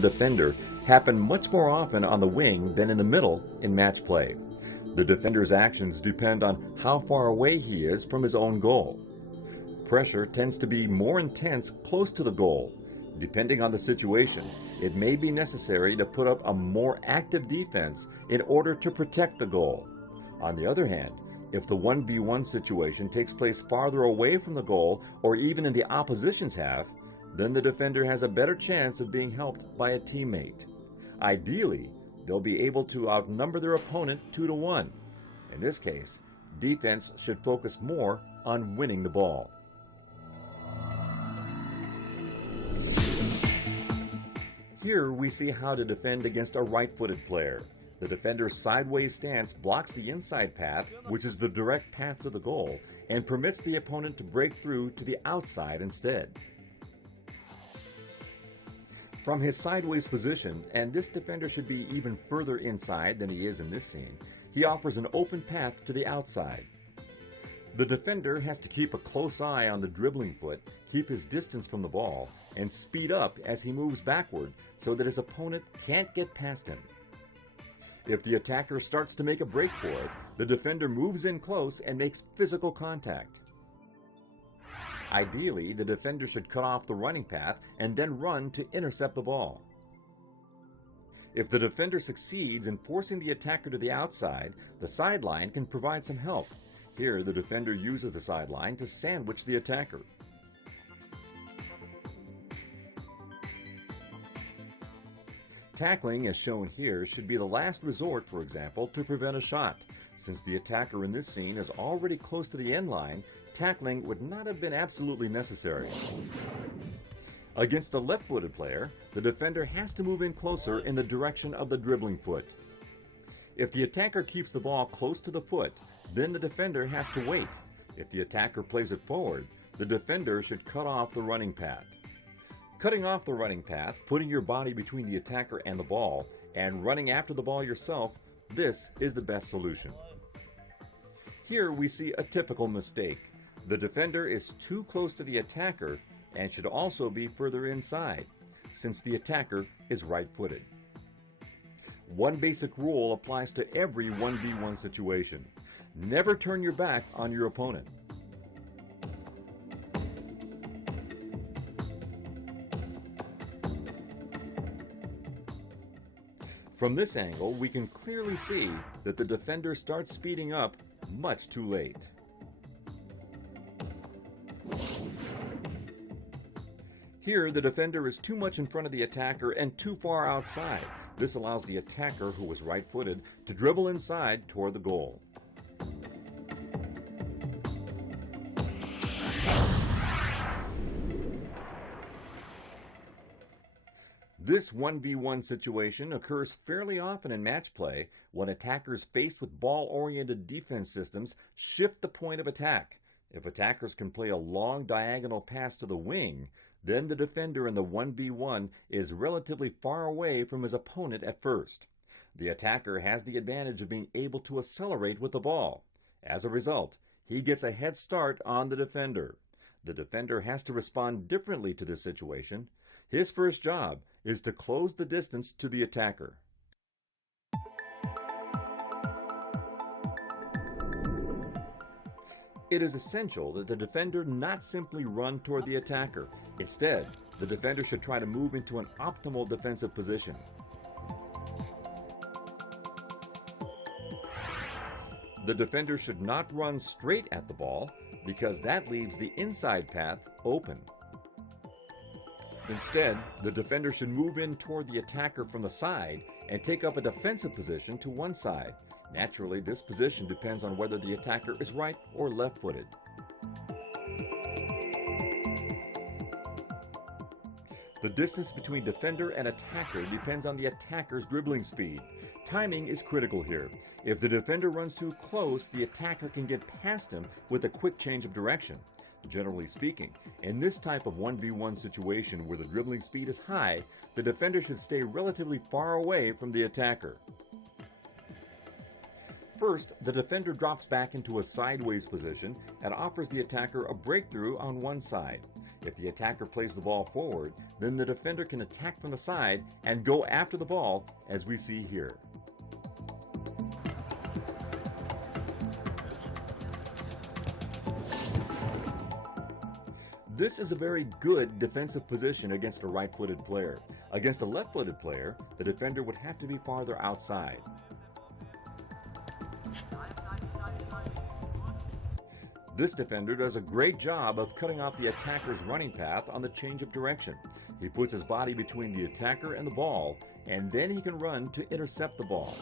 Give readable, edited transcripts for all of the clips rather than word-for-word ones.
defender happen much more often on the wing than in the middle in match play. The defender's actions depend on how far away he is from his own goal. Pressure tends to be more intense close to the goal. Depending on the situation, it may be necessary to put up a more active defense in order to protect the goal. On the other hand, if the 1v1 situation takes place farther away from the goal or even in the opposition's half, then the defender has a better chance of being helped by a teammate. Ideally, they'll be able to outnumber their opponent 2-1. In this case, defense should focus more on winning the ball. Here we see how to defend against a right-footed player. The defender's sideways stance blocks the inside path, which is the direct path to the goal, and permits the opponent to break through to the outside instead. From his sideways position, and this defender should be even further inside than he is in this scene, he offers an open path to the outside. The defender has to keep a close eye on the dribbling foot, keep his distance from the ball, and speed up as he moves backward so that his opponent can't get past him. If the attacker starts to make a break for it, the defender moves in close and makes physical contact. Ideally, the defender should cut off the running path and then run to intercept the ball. If the defender succeeds in forcing the attacker to the outside, the sideline can provide some help. Here, the defender uses the sideline to sandwich the attacker. Tackling, as shown here, should be the last resort, for example, to prevent a shot. Since the attacker in this scene is already close to the end line, tackling would not have been absolutely necessary. Against a left-footed player, the defender has to move in closer in the direction of the dribbling foot. If the attacker keeps the ball close to the foot, then the defender has to wait. If the attacker plays it forward, the defender should cut off the running path. Cutting off the running path, putting your body between the attacker and the ball, and running after the ball yourself, this is the best solution. Here we see a typical mistake. The defender is too close to the attacker and should also be further inside, since the attacker is right-footed. One basic rule applies to every 1v1 situation. Never turn your back on your opponent. From this angle, we can clearly see that the defender starts speeding up much too late. Here, the defender is too much in front of the attacker and too far outside. This allows the attacker, who was right-footed, to dribble inside toward the goal. This 1v1 situation occurs fairly often in match play when attackers faced with ball-oriented defense systems shift the point of attack. If attackers can play a long diagonal pass to the wing, then the defender in the 1v1 is relatively far away from his opponent at first. The attacker has the advantage of being able to accelerate with the ball. As a result, he gets a head start on the defender. The defender has to respond differently to this situation. His first job is to close the distance to the attacker. It is essential that the defender not simply run toward the attacker. Instead, the defender should try to move into an optimal defensive position. The defender should not run straight at the ball because that leaves the inside path open. Instead, the defender should move in toward the attacker from the side and take up a defensive position to one side. Naturally, this position depends on whether the attacker is right or left-footed. The distance between defender and attacker depends on the attacker's dribbling speed. Timing is critical here. If the defender runs too close, the attacker can get past him with a quick change of direction. Generally speaking, in this type of 1v1 situation where the dribbling speed is high, the defender should stay relatively far away from the attacker. First, the defender drops back into a sideways position and offers the attacker a breakthrough on one side. If the attacker plays the ball forward, then the defender can attack from the side and go after the ball, as we see here. This is a very good defensive position against a right-footed player. Against a left-footed player, the defender would have to be farther outside. This defender does a great job of cutting off the attacker's running path on the change of direction. He puts his body between the attacker and the ball, and then he can run to intercept the ball.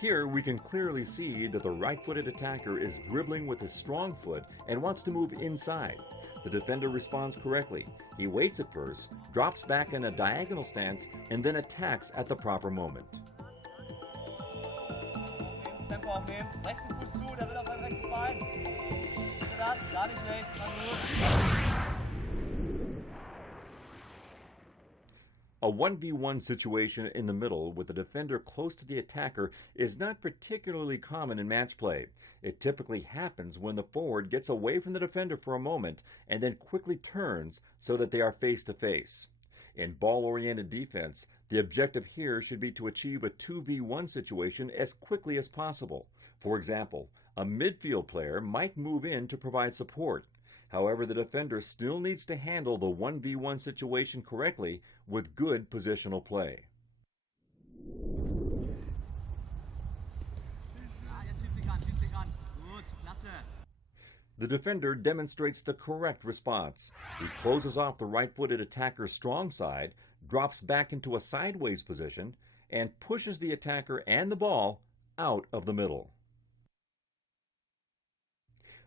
Here we can clearly see that the right-footed attacker is dribbling with his strong foot and wants to move inside. The defender responds correctly. He waits at first, drops back in a diagonal stance, and then attacks at the proper moment. Tempo aufnehmen, rechten Fuß zu, der will auf sein rechtes Bein. Siehst du das? Gar nicht schlecht, kann gut. A 1v1 situation in the middle with the defender close to the attacker is not particularly common in match play. It typically happens when the forward gets away from the defender for a moment and then quickly turns so that they are face to face. In ball-oriented defense, the objective here should be to achieve a 2v1 situation as quickly as possible. For example, a midfield player might move in to provide support. However, the defender still needs to handle the 1v1 situation correctly with good positional play. The defender demonstrates the correct response. He closes off the right-footed attacker's strong side, drops back into a sideways position, and pushes the attacker and the ball out of the middle.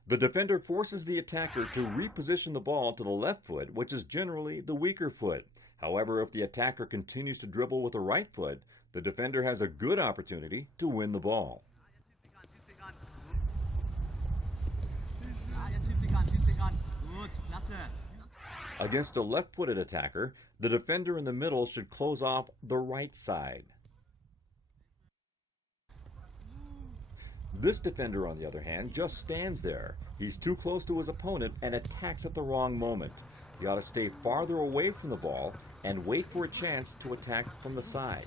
The defender forces the attacker to reposition the ball to the left foot, which is generally the weaker foot. However, if the attacker continues to dribble with the right foot, the defender has a good opportunity to win the ball. Against a left-footed attacker, the defender in the middle should close off the right side. This defender, on the other hand, just stands there. He's too close to his opponent and attacks at the wrong moment. He ought to stay farther away from the ball and wait for a chance to attack from the side.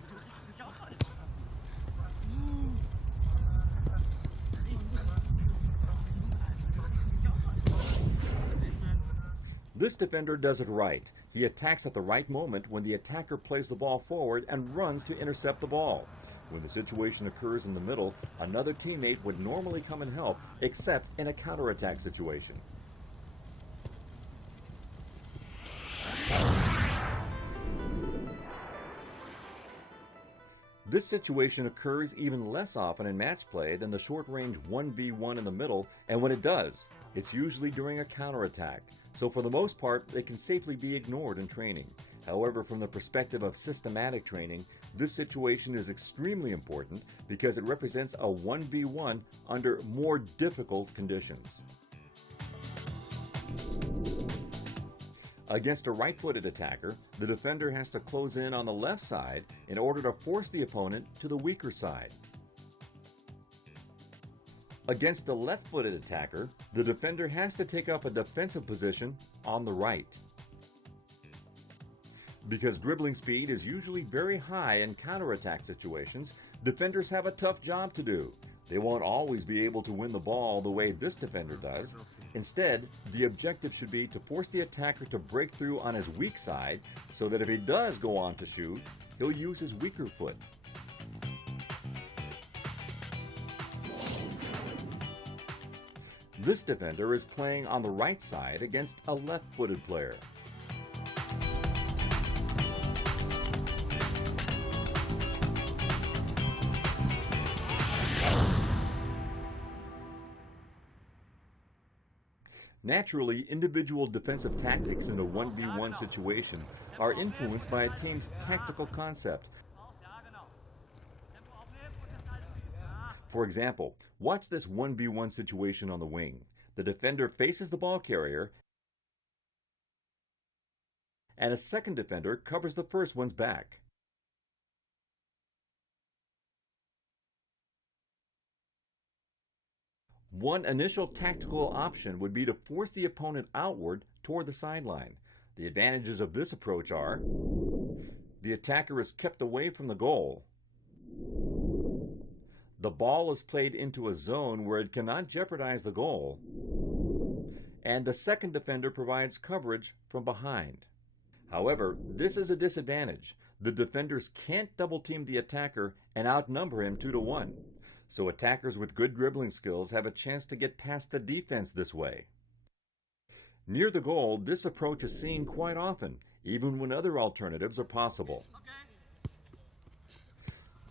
This defender does it right. He attacks at the right moment when the attacker plays the ball forward and runs to intercept the ball. When the situation occurs in the middle, another teammate would normally come and help, except in a counterattack situation. This situation occurs even less often in match play than the short-range 1v1 in the middle, and when it does, it's usually during a counterattack. So for the most part, it can safely be ignored in training. However, from the perspective of systematic training, this situation is extremely important because it represents a 1v1 under more difficult conditions. Against a right-footed attacker, the defender has to close in on the left side in order to force the opponent to the weaker side. Against a left-footed attacker, the defender has to take up a defensive position on the right. Because dribbling speed is usually very high in counterattack situations, defenders have a tough job to do. They won't always be able to win the ball the way this defender does. Instead, the objective should be to force the attacker to break through on his weak side so that if he does go on to shoot, he'll use his weaker foot. This defender is playing on the right side against a left-footed player. Naturally, individual defensive tactics in a 1v1 situation are influenced by a team's tactical concept. For example, watch this 1v1 situation on the wing. The defender faces the ball carrier, and a second defender covers the first one's back. One initial tactical option would be to force the opponent outward toward the sideline. The advantages of this approach are: the attacker is kept away from the goal, the ball is played into a zone where it cannot jeopardize the goal, and the second defender provides coverage from behind. However, this is a disadvantage. The defenders can't double team the attacker and outnumber him 2-1. So attackers with good dribbling skills have a chance to get past the defense this way. Near the goal, this approach is seen quite often, even when other alternatives are possible.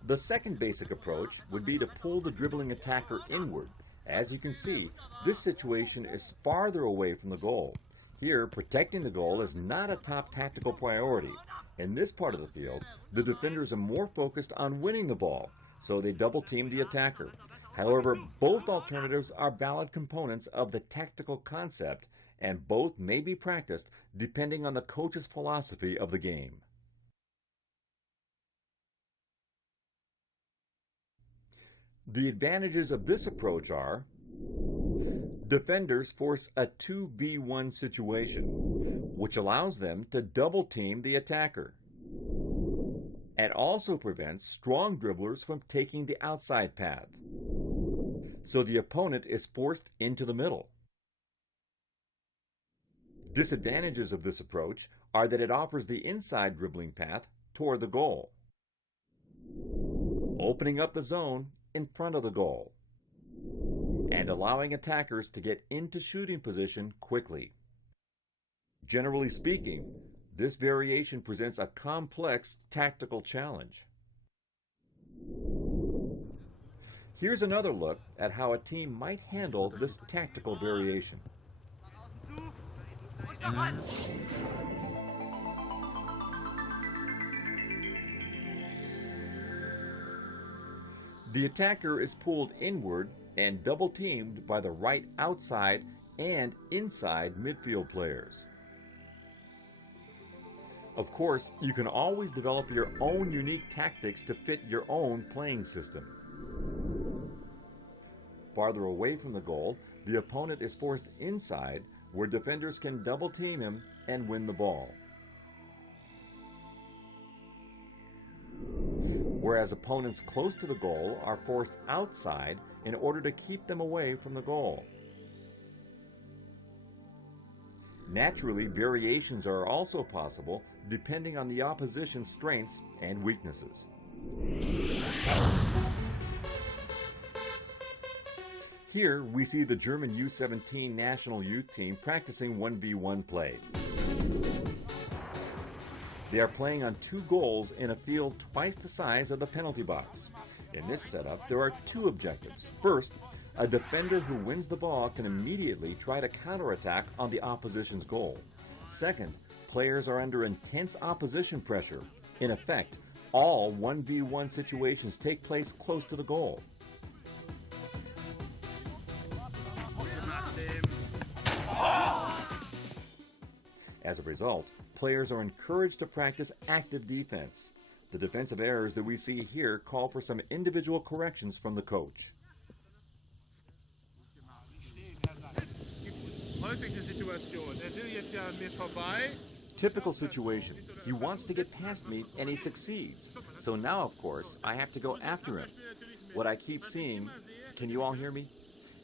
The second basic approach would be to pull the dribbling attacker inward. As you can see, this situation is farther away from the goal. Here, protecting the goal is not a top tactical priority. In this part of the field, the defenders are more focused on winning the ball, so they double team the attacker. However, both alternatives are valid components of the tactical concept, and both may be practiced depending on the coach's philosophy of the game. The advantages of this approach are: defenders force a 2v1 situation, which allows them to double team the attacker. It also prevents strong dribblers from taking the outside path, so the opponent is forced into the middle. Disadvantages of this approach are that it offers the inside dribbling path toward the goal, opening up the zone in front of the goal, and allowing attackers to get into shooting position quickly. Generally speaking, this variation presents a complex tactical challenge. Here's another look at how a team might handle this tactical variation. The attacker is pulled inward and double teamed by the right outside and inside midfield players. Of course, you can always develop your own unique tactics to fit your own playing system. Farther away from the goal, the opponent is forced inside, where defenders can double team him and win the ball. Whereas opponents close to the goal are forced outside in order to keep them away from the goal. Naturally, variations are also possible depending on the opposition's strengths and weaknesses. Here we see the German U17 national youth team practicing 1v1 play. They are playing on 2 goals in a field twice the size of the penalty box. In this setup, there are 2 objectives. First, a defender who wins the ball can immediately try to counterattack on the opposition's goal. Second, players are under intense opposition pressure. In effect, all 1v1 situations take place close to the goal. As a result, players are encouraged to practice active defense. The defensive errors that we see here call for some individual corrections from the coach. Typical situation. He wants to get past me and he succeeds. So now, of course, I have to go after him. What I keep seeing, can you all hear me?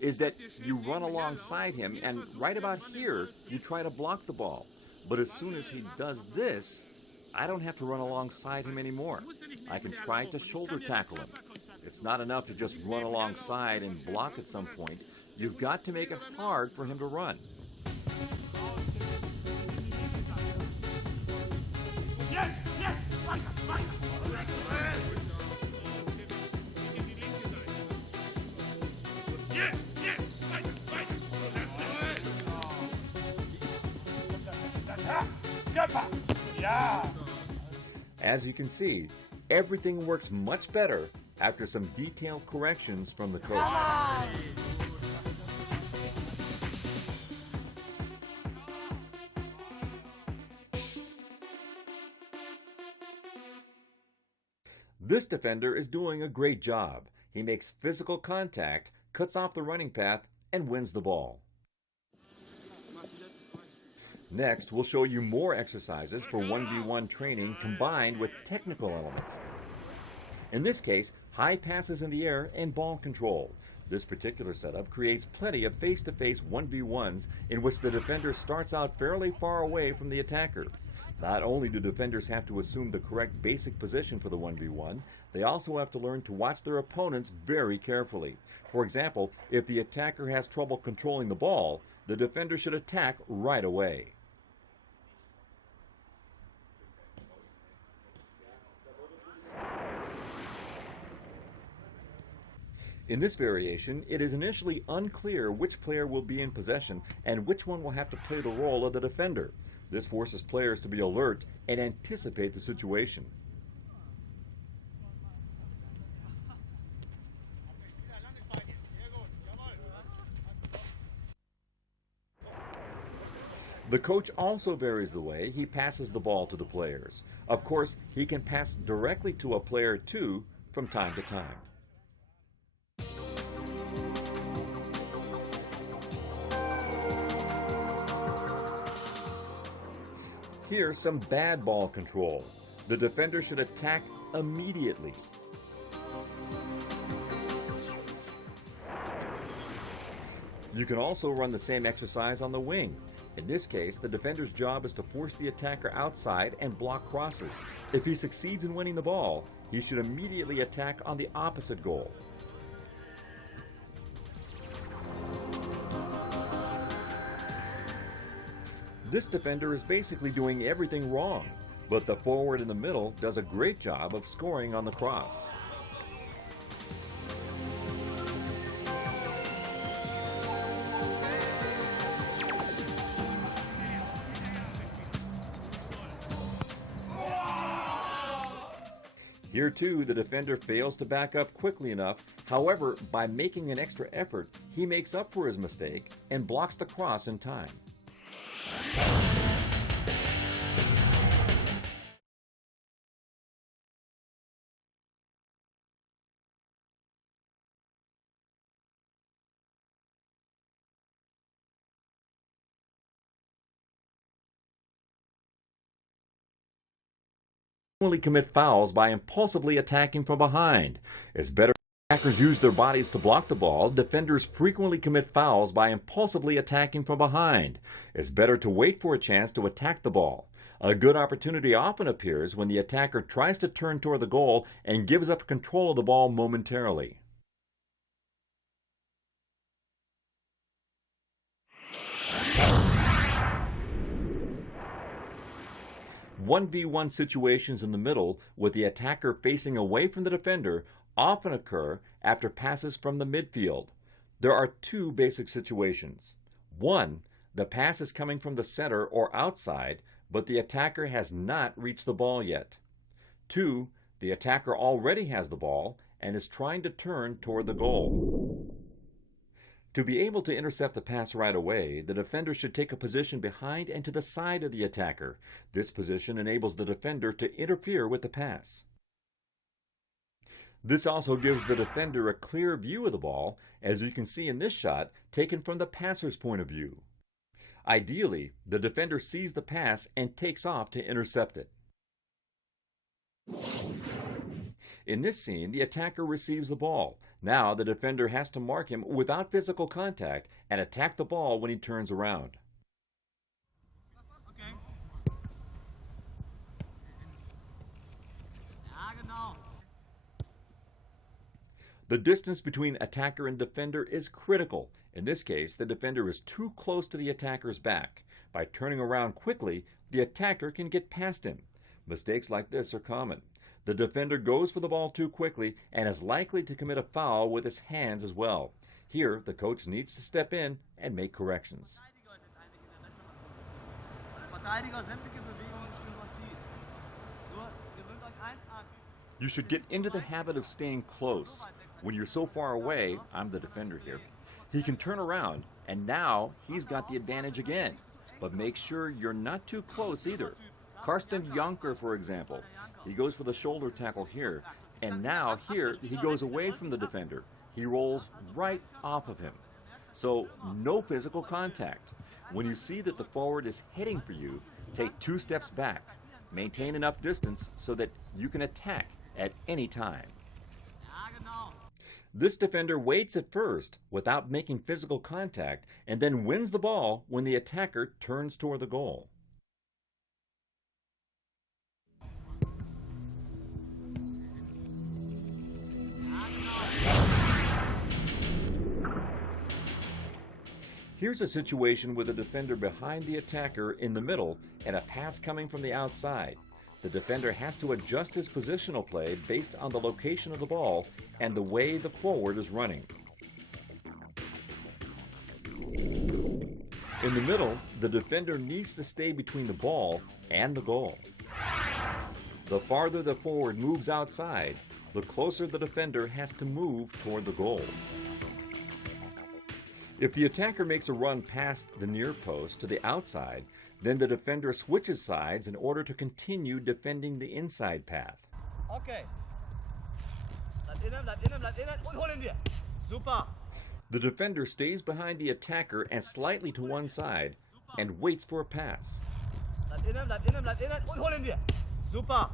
Is that you run alongside him and right about here, you try to block the ball. But as soon as he does this, I don't have to run alongside him anymore. I can try to shoulder tackle him. It's not enough to just run alongside and block at some point. You've got to make it hard for him to run. As you can see, everything works much better after some detailed corrections from the coach. This defender is doing a great job. He makes physical contact, cuts off the running path, and wins the ball. Next, we'll show you more exercises for 1v1 training combined with technical elements. In this case, high passes in the air and ball control. This particular setup creates plenty of face-to-face 1v1s in which the defender starts out fairly far away from the attacker. Not only do defenders have to assume the correct basic position for the 1v1, they also have to learn to watch their opponents very carefully. For example, if the attacker has trouble controlling the ball, the defender should attack right away. In this variation, it is initially unclear which player will be in possession and which one will have to play the role of the defender. This forces players to be alert and anticipate the situation. The coach also varies the way he passes the ball to the players. Of course, he can pass directly to a player too from time to time. Here's some bad ball control. The defender should attack immediately. You can also run the same exercise on the wing. In this case, the defender's job is to force the attacker outside and block crosses. If he succeeds in winning the ball, he should immediately attack on the opposite goal. This defender is basically doing everything wrong, but the forward in the middle does a great job of scoring on the cross. Here too, the defender fails to back up quickly enough. However, by making an extra effort, he makes up for his mistake and blocks the cross in time. Commit fouls by impulsively attacking from behind. It's better attackers use their bodies to block the ball. Defenders frequently commit fouls by impulsively attacking from behind. It's better to wait for a chance to attack the ball. A good opportunity often appears when the attacker tries to turn toward the goal and gives up control of the ball momentarily. One-v-one situations in the middle with the attacker facing away from the defender often occur after passes from the midfield. There are two basic situations. One, the pass is coming from the center or outside, but the attacker has not reached the ball yet. Two, the attacker already has the ball and is trying to turn toward the goal. To be able to intercept the pass right away, the defender should take a position behind and to the side of the attacker. This position enables the defender to interfere with the pass. This also gives the defender a clear view of the ball, as you can see in this shot taken from the passer's point of view. Ideally, the defender sees the pass and takes off to intercept it. In this scene, the attacker receives the ball. Now the defender has to mark him without physical contact and attack the ball when he turns around. Okay. Ja, genau. The distance between attacker and defender is critical. In this case, the defender is too close to the attacker's back. By turning around quickly, the attacker can get past him. Mistakes like this are common. The defender goes for the ball too quickly and is likely to commit a foul with his hands as well. Here, the coach needs to step in and make corrections. You should get into the habit of staying close. When you're so far away, I'm the defender here, he can turn around, and now he's got the advantage again. But make sure you're not too close either. Karsten Jonker, for example, he goes for the shoulder tackle here, and now here he goes away from the defender. he rolls right off of him. So no physical contact. When you see that the forward is heading for you, take 2 steps back. Maintain enough distance so that you can attack at any time. Ja, genau. This defender waits at first without making physical contact and then wins the ball when the attacker turns toward the goal. Here's a situation with a defender behind the attacker in the middle and a pass coming from the outside. The defender has to adjust his positional play based on the location of the ball and the way the forward is running. In the middle, the defender needs to stay between the ball and the goal. The farther the forward moves outside, the closer the defender has to move toward the goal. If the attacker makes a run past the near post to the outside, then the defender switches sides in order to continue defending the inside path. Okay. Bleib innen, bleib innen, bleib innen und hol ihn dir. Super. The defender stays behind the attacker and slightly to one side and waits for a pass. Bleib innen, bleib innen, bleib innen und hol ihn dir. Super.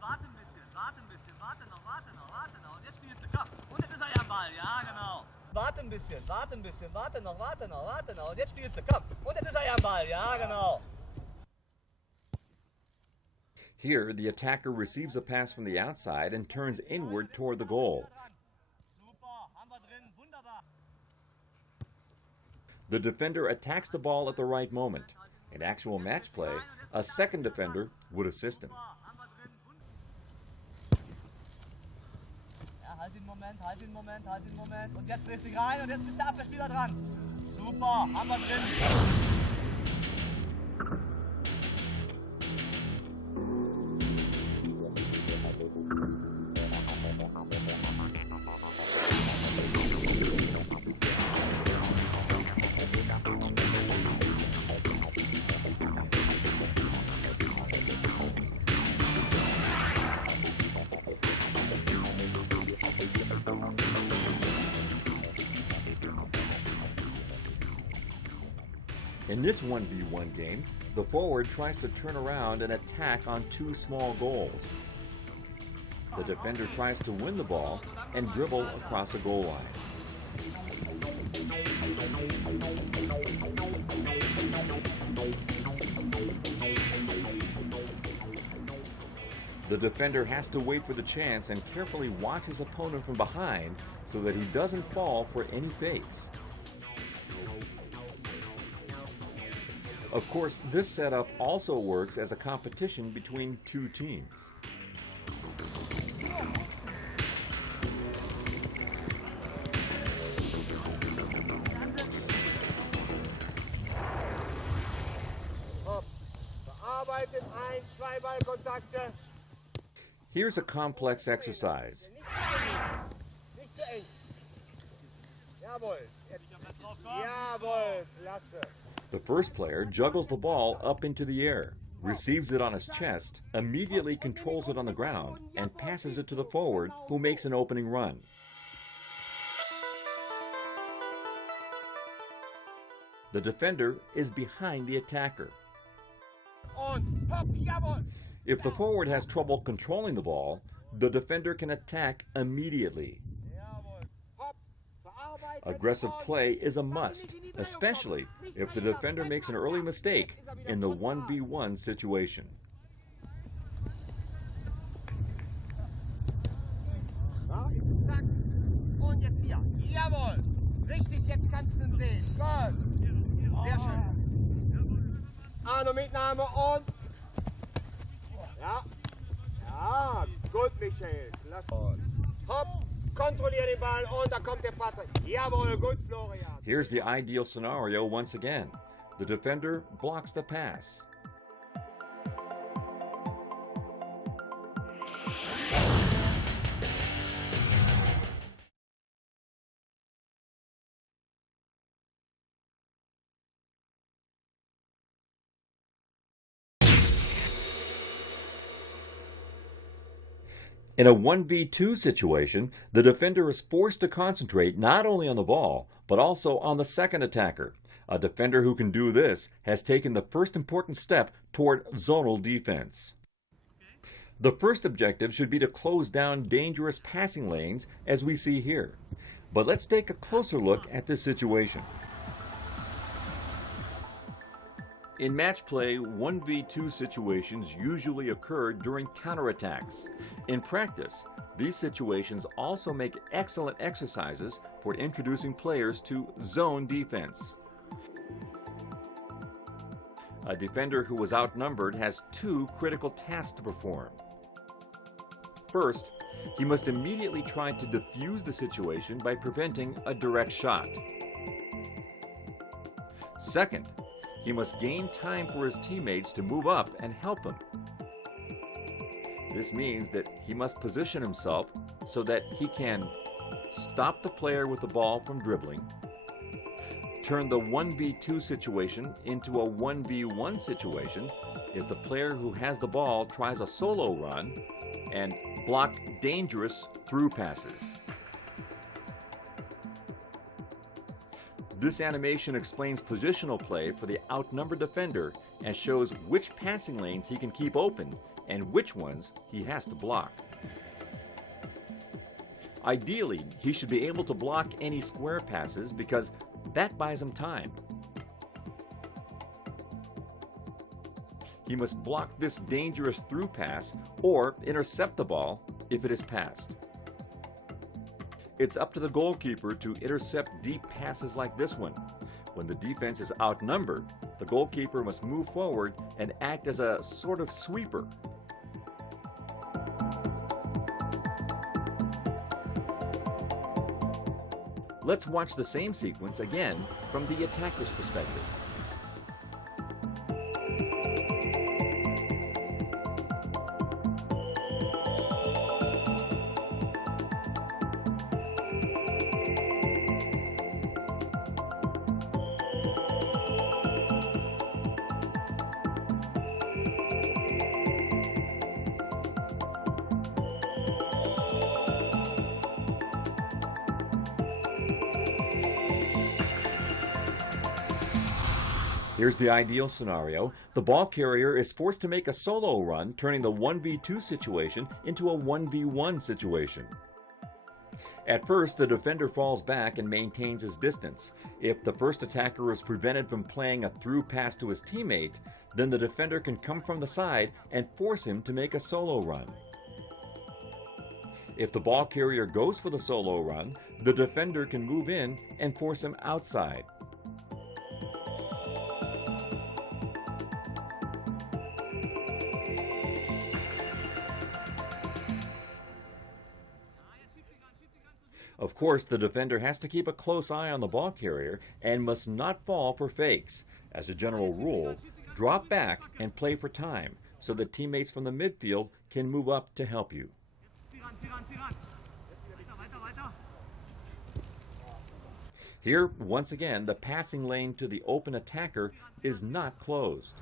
Warte ein bisschen, warte ein bisschen, warte noch, warte noch, warte noch. Und jetzt spielst du, komm. Und jetzt ist er ja am Ball, ja genau. Warte ein bisschen, warte ein bisschen, warte noch, warte noch, warte noch. Und jetzt spielst du, komm. Und jetzt ist er ja am Ball, ja genau. Here, the attacker receives a pass from the outside and turns inward toward the goal. Super, haben wir drin, wunderbar. The defender attacks the ball at the right moment. In actual match play, a second defender would assist him. Haben wir drin, ja, halt den Moment, halt den Moment, halt den Moment. Und jetzt drehst du dich rein und jetzt ist der Abwehrspieler dran. Super, haben wir drin. In this 1v1 game, the forward tries to turn around and attack on 2 small goals. The defender tries to win the ball and dribble across a goal line. The defender has to wait for the chance and carefully watch his opponent from behind so that he doesn't fall for any fakes. Of course, this setup also works as a competition between 2 teams. Bearbeitet 1, 2 Ballkontakte. Here's a complex exercise. Nicht zu eng. Jawohl. Jawohl, klasse. The first player juggles the ball up into the air, receives it on his chest, immediately controls it on the ground, and passes it to the forward, who makes an opening run. The defender is behind the attacker. Und hopp, jawohl. If the forward has trouble controlling the ball, the defender can attack immediately. Jawohl. Hopp. Bearbeitet. Aggressive play is a must, especially if the defender makes an early mistake in the 1v1 situation. Ja, zack. Und jetzt hier. Jawohl. Richtig, jetzt kannst du ihn sehen. Gut. Sehr schön. Arno Mitnahme und. Ja. Ja, gut, Michael. Klasse. Hopp. Kontrollier den Ball und da kommt der Patrick. Jawohl, gut, Florian. Here's the ideal scenario once again. The defender blocks the pass. In a 1v2 situation, the defender is forced to concentrate not only on the ball, but also on the second attacker. A defender who can do this has taken the first important step toward zonal defense. The first objective should be to close down dangerous passing lanes, as we see here. But let's take a closer look at this situation. In match play, 1v2 situations usually occur during counterattacks. In practice, these situations also make excellent exercises for introducing players to zone defense. A defender who is outnumbered has two critical tasks to perform. First, he must immediately try to defuse the situation by preventing a direct shot. Second, he must gain time for his teammates to move up and help him. This means that he must position himself so that he can stop the player with the ball from dribbling, turn the 1v2 situation into a 1v1 situation if the player who has the ball tries a solo run, and block dangerous through passes. This animation explains positional play for the outnumbered defender and shows which passing lanes he can keep open and which ones he has to block. Ideally, he should be able to block any square passes because that buys him time. He must block this dangerous through pass or intercept the ball if it is passed. It's up to the goalkeeper to intercept deep passes like this one. When the defense is outnumbered, the goalkeeper must move forward and act as a sort of sweeper. Let's watch the same sequence again from the attacker's perspective. Here's the ideal scenario. The ball carrier is forced to make a solo run, turning the 1v2 situation into a 1v1 situation. At first, the defender falls back and maintains his distance. If the first attacker is prevented from playing a through pass to his teammate, then the defender can come from the side and force him to make a solo run. If the ball carrier goes for the solo run, the defender can move in and force him outside. Of course, the defender has to keep a close eye on the ball carrier and must not fall for fakes. As a general rule, drop back and play for time so that teammates from the midfield can move up to help you. Here, once again, the passing lane to the open attacker is not closed.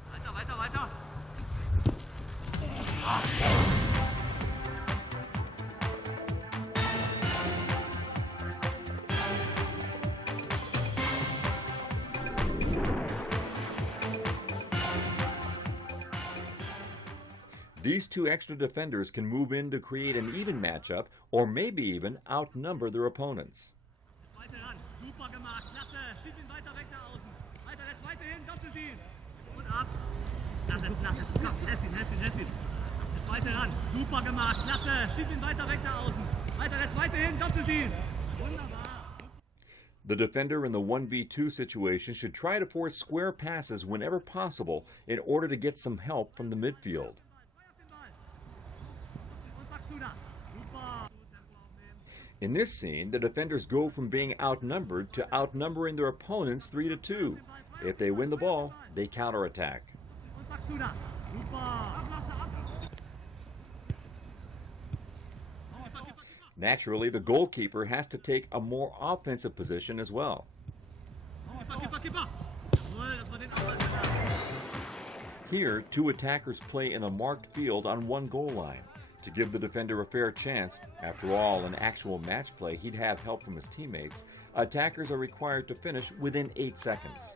These two extra defenders can move in to create an even matchup or maybe even outnumber their opponents. Super gemacht, klasse, schieb ihn weiter weg da außen. Weiter, der zweite hin, Doppeldeal. Und ab. Lass jetzt, komm, helf ihn. Der zweite ran, super gemacht, klasse, schieb ihn weiter weg da außen. Weiter, der zweite hin, Doppeldeal. Wunderbar. The defender in the 1v2 situation should try to force square passes whenever possible in order to get some help from the midfield. In this scene, the defenders go from being outnumbered to outnumbering their opponents 3-2. If they win the ball, they counterattack. Naturally, the goalkeeper has to take a more offensive position as well. Here, two attackers play in a marked field on one goal line. To give the defender a fair chance, after all, in actual match play, he'd have help from his teammates, attackers are required to finish within 8 seconds.